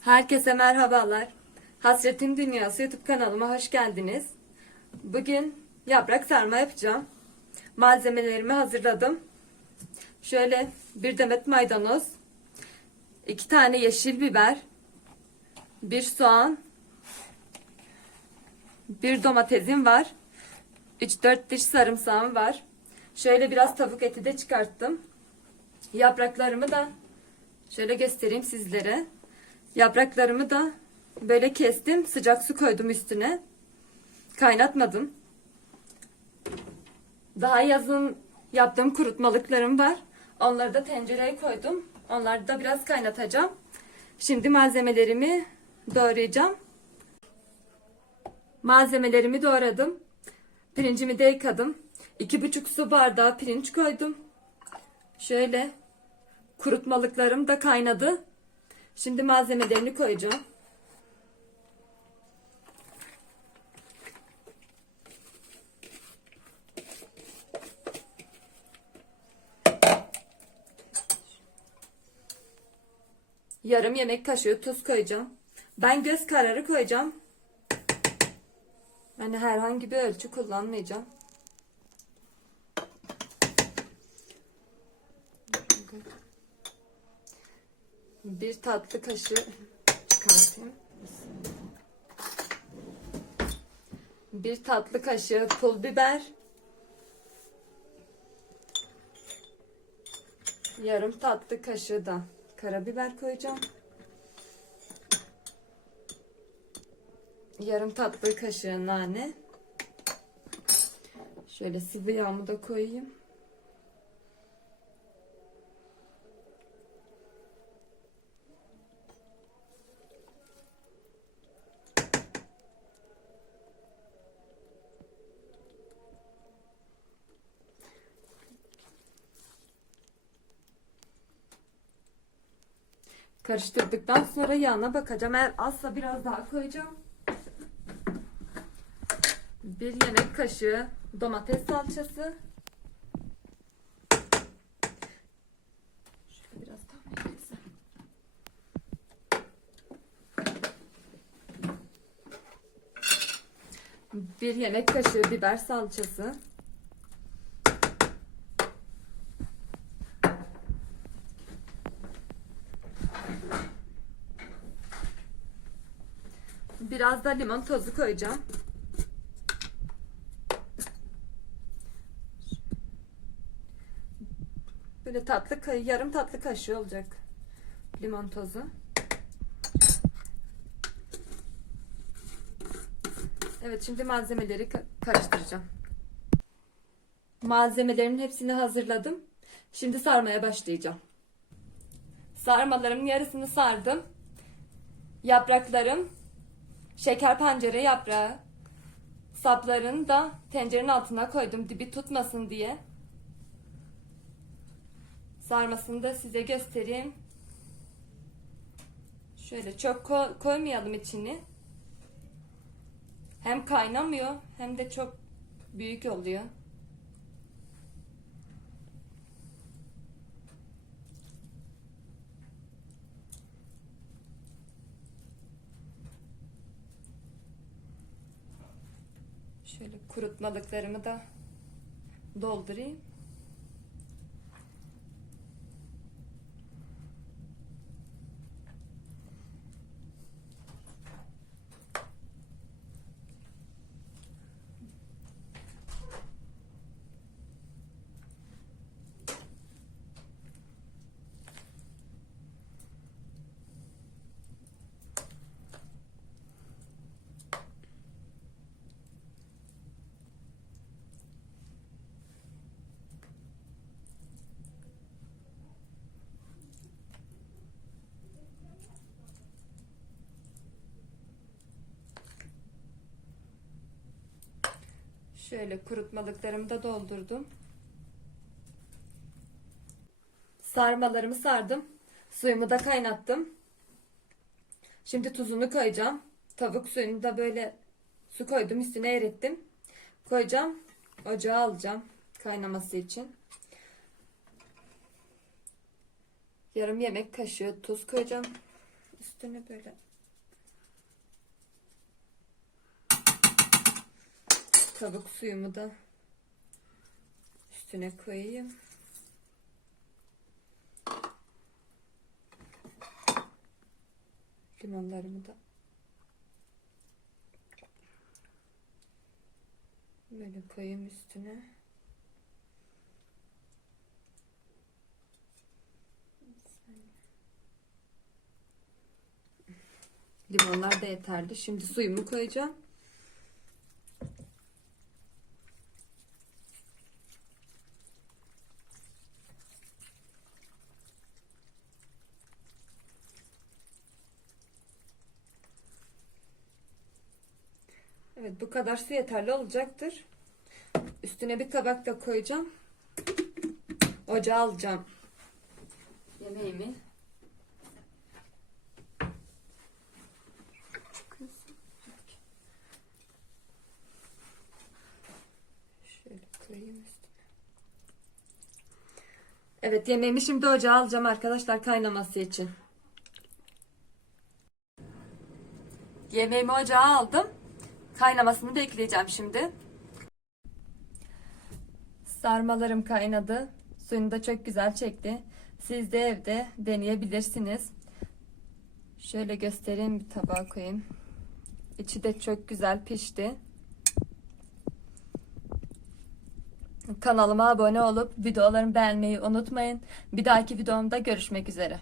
Herkese merhabalar. Hasretin Dünyası YouTube kanalıma hoş geldiniz. Bugün yaprak sarma yapacağım. Malzemelerimi hazırladım. Şöyle bir demet maydanoz, iki tane yeşil biber, bir soğan, bir domatesim var. 3-4 diş sarımsağım var. Şöyle biraz tavuk eti de çıkarttım. Yapraklarımı da şöyle göstereyim sizlere. Yapraklarımı da böyle kestim. Sıcak su koydum üstüne. Kaynatmadım. Daha yazın yaptığım kurutmalıklarım var. Onları da tencereye koydum. Onları da biraz kaynatacağım. Şimdi malzemelerimi doğrayacağım. Malzemelerimi doğradım. Pirincimi de yıkadım. İki buçuk su bardağı pirinç koydum. Şöyle kurutmalıklarım da kaynadı. Şimdi malzemelerini koyacağım. Yarım yemek kaşığı tuz koyacağım. Ben göz kararı koyacağım. Yani herhangi bir ölçü kullanmayacağım. Bir tatlı kaşığı çıkartayım. Bir tatlı kaşığı pul biber. Yarım tatlı kaşığı da karabiber koyacağım. Yarım tatlı kaşığı nane. Şöyle sıvı yağımı da koyayım. Karıştırdıktan sonra yağına bakacağım. Eğer azsa biraz daha koyacağım. Bir yemek kaşığı domates salçası. Şöyle biraz koyayım. Bir yemek kaşığı biber salçası. Biraz da limon tozu koyacağım. Böyle tatlı yarım tatlı kaşığı olacak limon tozu. Evet şimdi malzemeleri ka- karıştıracağım. Malzemelerimin hepsini hazırladım. Şimdi sarmaya başlayacağım. Sarmalarımın yarısını sardım. Yapraklarım şeker pancarı yaprağı saplarını da tencerenin altına koydum dibi tutmasın diye. Sarmasını da size göstereyim. Şöyle çok ko- koymayalım içini. Hem kaynamıyor hem de çok büyük oluyor. Şöyle kurutmalıklarımı da doldurayım. Şöyle kurutmalıklarımı da doldurdum. Sarmalarımı sardım. Suyumu da kaynattım. Şimdi tuzunu koyacağım. Tavuk suyunu da böyle su koydum üstüne erittim. Koyacağım. Ocağa alacağım kaynaması için. Yarım yemek kaşığı tuz koyacağım. üstüne böyle tavuk suyumu da üstüne koyayım. Limonlarımı da böyle koyayım üstüne. Limonlar da yeterli. Şimdi suyumu koyacağım. Evet bu kadar su yeterli olacaktır. Üstüne bir kabak da koyacağım. Ocağa alacağım. Yemeğimi. Şöyle koyayım üstüne. Evet yemeğimi şimdi ocağa alacağım arkadaşlar kaynaması için. Yemeğimi ocağa aldım. Kaynamasını bekleyeceğim şimdi. Sarmalarım kaynadı. Suyunu da çok güzel çekti. Siz de evde deneyebilirsiniz. Şöyle göstereyim bir tabağa koyayım. İçi de çok güzel pişti. Kanalıma abone olup videolarımı beğenmeyi unutmayın. Bir dahaki videomda görüşmek üzere.